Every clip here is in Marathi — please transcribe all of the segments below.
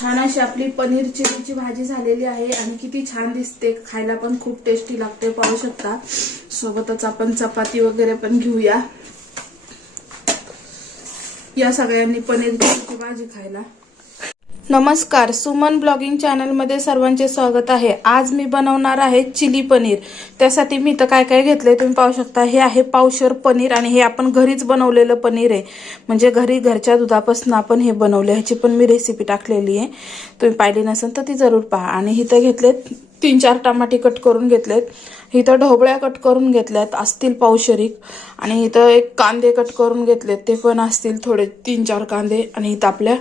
छान अशी आपली पनीर चिलीची भाजी झालेली आहे आणि किती छान दिसते. खायला पण खूप टेस्टी लागते पाहू शकता. सोबतच आपण चपाती वगैरे पण घेऊया. या सगळ्यांनी पनीर चिलीची भाजी खायला. नमस्कार सुमन ब्लॉगिंग चॅनलमध्ये सर्वांचे स्वागत आहे. आज मी बनवणार आहे चिली पनीर. त्यासाठी मी तर काय काय घेतलंय तुम्ही पाहू शकता. हे आहे पावशर पनीर आणि हे आपण घरीच बनवलेलं पनीर आहे. म्हणजे घरी घरच्या दुधापासून आपण हे बनवले ह्याची पण मी रेसिपी टाकलेली आहे. तुम्ही पाहिली नसेल तर ती जरूर पहा. आणि इथं घेतलेत तीन चार टमाटे कट करून घेतलेत. इथं ढोबळ्या कट करून घेतल्यात असतील पावशरीक. आणि इथं एक कांदे कट करून घेतलेत. ते पण असतील थोडे तीन चार कांदे. आणि इथं आपल्या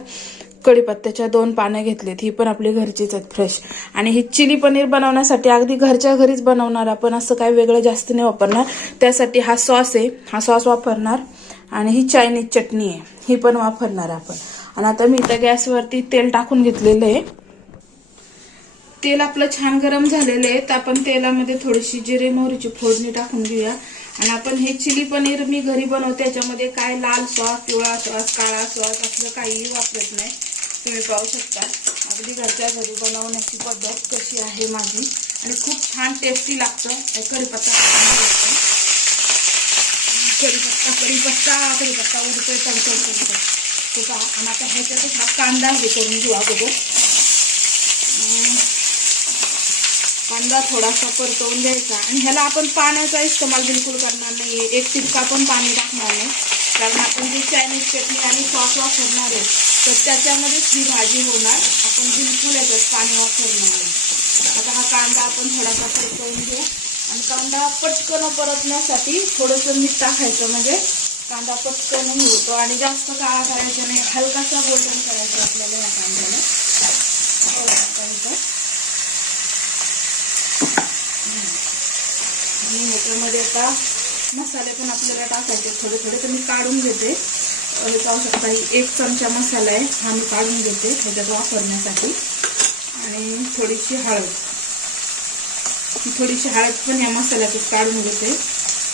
कढीपत्त्याच्या दोन पानं घेतलेत. ही पण आपली घरचीच आहेत फ्रेश आणि ही चिली पनीर बनवण्यासाठी अगदी घरच्या घरीच बनवणार आपण. असं काही वेगळं जास्त नाही वापरणार. त्यासाठी हा सॉस आहे. हा सॉस वापरणार. आणि ही चायनीज चटणी आहे. ही पण वापरणार आपण. आणि आता मी इथं गॅसवरती तेल टाकून घेतलेलं आहे. तेल आपलं छान गरम झालेलं आहे. तर आपण तेलामध्ये थोडीशी जिरे मोहरीची फोडणी टाकून घेऊया. आणि आपण हे चिली पनीर मी घरी बनवते. त्याच्यामध्ये काय लाल सॉस पिवळा सॉस काळा सॉस असलं काहीही वापरत नाही. तुम्ही पाहू शकता. अगदी घरच्या घरी बनवण्याची पद्धत कशी आहे माझी. आणि खूप छान टेस्टी लागतं. हे कढीपत्ता कढीपत्ता कढीपत्ता कढीपत्ता उडतोय तडतड करतो तो का आणि आता ह्याच्यातच हा कांदा हे करून घेऊ अगोदर. कांदा थोडासा परतवून द्यायचा आणि ह्याला आपण पाण्याचा इस्तेमाल बिलकुल करणार नाही एक टिपका पण पाणी टाकणार नाही. कारण आपण जी चायनीज चटणी आणि सॉस वापरणार आहे तर त्याच्यामध्येच ही भाजी होणार. आपण बिलकुल याच्यात पाणी वापरणार आता हा कांदा आपण थोडासा परतवून घेऊ. आणि कांदा पटकन परतण्यासाठी थोडंसं मीठ टाकायचं. म्हणजे कांदा पटकन होतो आणि जास्त काळा करायचा नाही. हलकासा गोल्डन करायचा आपल्याला या कांद्याला. आणि ह्याच्यामध्ये आता मसाले पण आपल्याला टाकायचे थोडे थोडे तर मी काढून घेते. हे पाहू शकता एक चमचा मसाला आहे हा मी काढून घेते ह्याच्यात वापरण्यासाठी. आणि थोडीशी हळद. थोडीशी हळद पण या मसाल्यातच काढून घेते.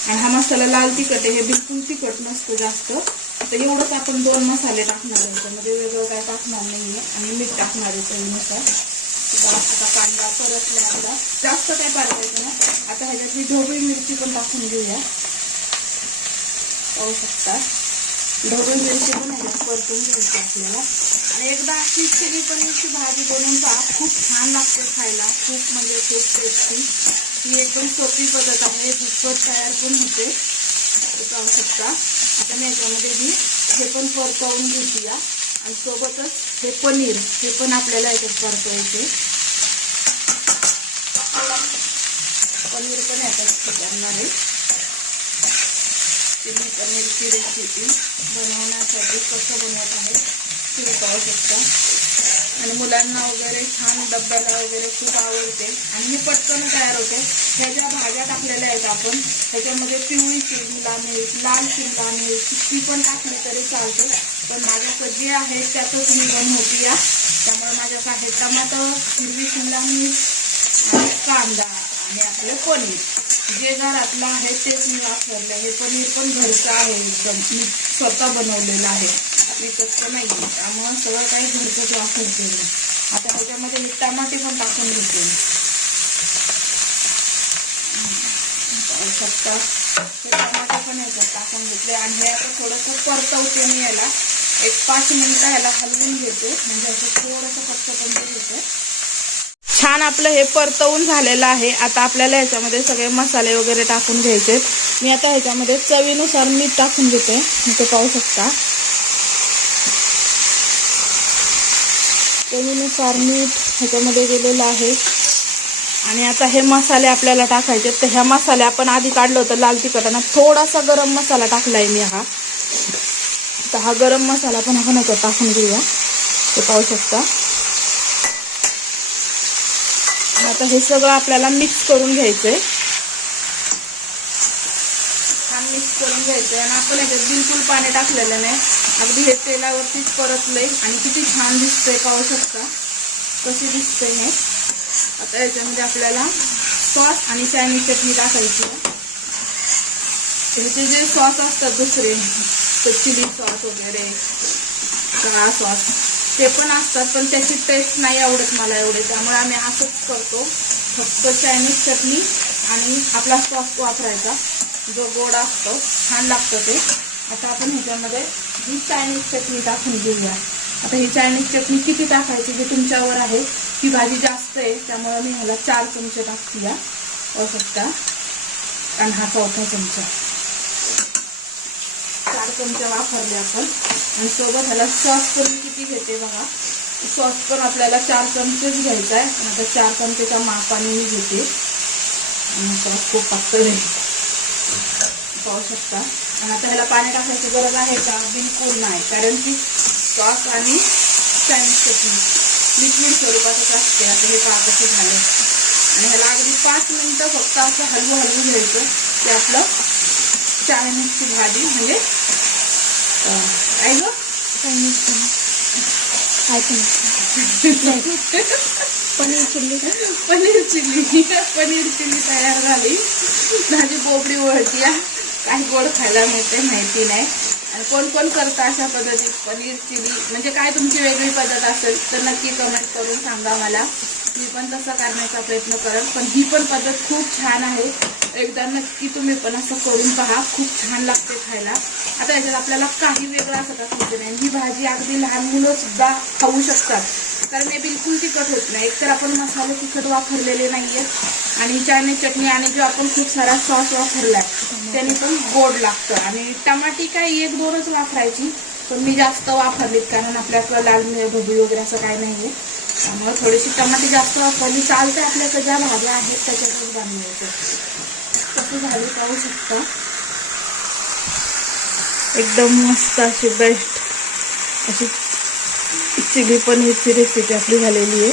आणि हा मसाला लाल तिखट आहे हे बिलकुल तिखट नसतं जास्त. तर एवढंच आपण दोन मसाले टाकणार आहे त्यामध्ये वेगळं काय टाकणार नाही आहे आणि मीठ टाकणार आहे चवीनुसार. आता कांदा परतला आता जास्त काय परतायचं ना आता ह्याच्यात मी ढोबळी मिरची पण टाकून घेऊया. पाहू शकता. ढोबळी मिरची पण ह्याच्यात परतून घ्यायची आपल्याला. आणि एकदा अशी चिली पनीरची भाजी बनवून पहा. खूप छान लागते खायला. खूप म्हणजे खूप टेस्टी ही एकदम सोपी पद्धत आहे. झटपट तयार पण होते. पाहू शकता. आता मी याच्यामध्ये ही हे पण परतवून घेऊया. आणि सोबतच हे पनीर हे पण आपल्याला याच्यात परतवायचे. पनीर पण याच्यात करणार आहे. तुम्ही पनीरची रेसिपी बनवण्यासाठी कसं बनवत आहे तुम्ही पाहू शकता. आणि मुलांना वगैरे छान डब्याला वगैरे खूप आवडते. आणि हे पटकन तयार होते. ह्या ज्या भाज्या टाकलेल्या आहेत आपण ह्याच्यामध्ये पिवळी शिमला मिरच लाल शिमला मिरच ती पण टाकली तरी चालते. पण माझ्याकडे जे आहे त्यातच मी बनवते या. त्यामुळे माझ्याकडे आहे टमाटर हिरवी शिमला मिरच कांदा आणि आपलं पनीर. जे घरातलं आहे तेच मी वापरलं. हे पनीर पण घरचं आहे एकदम. मी स्वतः बनवलेलं आहे. विकतचं नाही आहे. त्यामुळं सगळं काही घरचंच वापरते मी. आता त्याच्यामध्ये हे टमाटे पण टाकून घेते. शकता हे टमाटे पण याच्यात टाकून घेतले. आणि हे आता थोडंसं परतवते मी याला. एक पाच मिनिटं ह्याला हलवून घेते. म्हणजे असं थोडंसं फक्त पण घेते छान आपलं हे परतवून झालेलं आहे. आता आपल्याला ह्याच्यामध्ये सगळे मसाले वगैरे टाकून घ्यायचे मी आता ह्याच्यामध्ये चवीनुसार मीठ टाकून घेते. इथे पाहू शकता. चवीनुसार मीठ ह्याच्यामध्ये गेलेलं आहे. आणि आता हे मसाले आपल्याला टाकायचे तर ह्या मसाले आपण आधी काढलं होतं लाल तिखटानं. थोडासा गरम मसाला टाकलाय मी हा. तर हा गरम मसाला पण आपण ह्याच्यात टाकून घेऊया. ते पाहू शकता आणि आता हे सगळं आपल्याला मिक्स करून घ्यायचंय. छान मिक्स करून घ्यायचंय. आणि आपण याच्यात बिलकुल पाणी टाकलेलं नाही. अगदी हे तेलावरतीच परतलंय. आणि किती छान दिसतंय पाहू शकता. कशी दिसतंय हे. आता याच्यामध्ये आपल्याला सॉस आणि चायनीज चटणी टाकायची आहे. ह्याचे जे सॉस असतात दुसरे चिली सॉस वगैरे काळा सॉस ते पण असतात पण त्याची टेस्ट नाही आवडत मला एवढे. त्यामुळे आम्ही असंच करतो. फक्त चायनीज चटणी आणि आपला सॉस वापरायचा. जो गोड असतो छान लागतं ते. आता आपण ह्याच्यामध्ये ही चायनीज चटणी टाकून घेऊया. आता ही चायनीज चटणी किती टाकायची हे तुमच्यावर आहे. ही भाजी जास्त आहे त्यामुळे मी ह्याला चार चमचे टाकते या पाहू शकता. आणि हा चौथा चमचा. चमचे वापरले आपण. आणि सोबत ह्याला सॉस पण किती घेते बघा. सॉस पण आपल्याला चार चमचेच घ्यायचा आहे. आणि आता चार चमचेच्या मापाने मी घेते. आणि सॉस खूप पातळ आहे. पाहू शकता. आणि आता ह्याला पाणी टाकायची गरज आहे का? बिलकुल नाही. कारण की सॉस आणि चायनीज चटणी लिक्विड स्वरूपातच असते. आता हे पहा कसं झालं आणि ह्याला अगदी पाच मिनटं फक्त असं हलवू हलवू घ्यायचं. की आपलं चायनीजची भाजी म्हणजे paneer chilli. Paneer chilli. Paneer chilli तयार झाली. माझी बोबडी वळती. काय गोड खायला मिळते माहिती नाही. आणि कोण कोण करतं अशा पद्धतीत पनीर चिली म्हणजे काय तुमची वेगळी पद्धत असेल तर नक्की कमेंट करून सांगा मला. मी पण तसं करण्याचा प्रयत्न करेन पण ही पण पद्धत खूप छान आहे. एकदा नक्की तुम्ही पण असं करून पहा खूप छान लागते खायला. आता याच्यात आपल्याला काही वेगळं असं टाकायचं नाही. ही भाजी अगदी लहान मुलं सुद्धा खाऊ शकतात. कारण हे बिलकुल तिखट होत नाही. एकतर आपण मसाले तिखट वापरलेले नाहीये. आणि चायने चटणी आणि जो आपण खूप सारा सॉस वापरलाय त्याने पण गोड लागतं. आणि टमाटी काय एक दोनच वापरायची पण मी जास्त वापरलीत कारण आपल्याकडं लाल मिरची ढोबळी वगैरे असं काय नाहीये. त्यामुळे थोडीशी टमाटी जास्त वापरली. चालते आपल्याकडे ज्या भाज्या आहेत त्याच्यातच बनवायचं कसं झाली पाहू शकता? एकदम मस्त अशी बेस्ट अशी चिली पनीरची रेसिपी आपली झालेली आहे.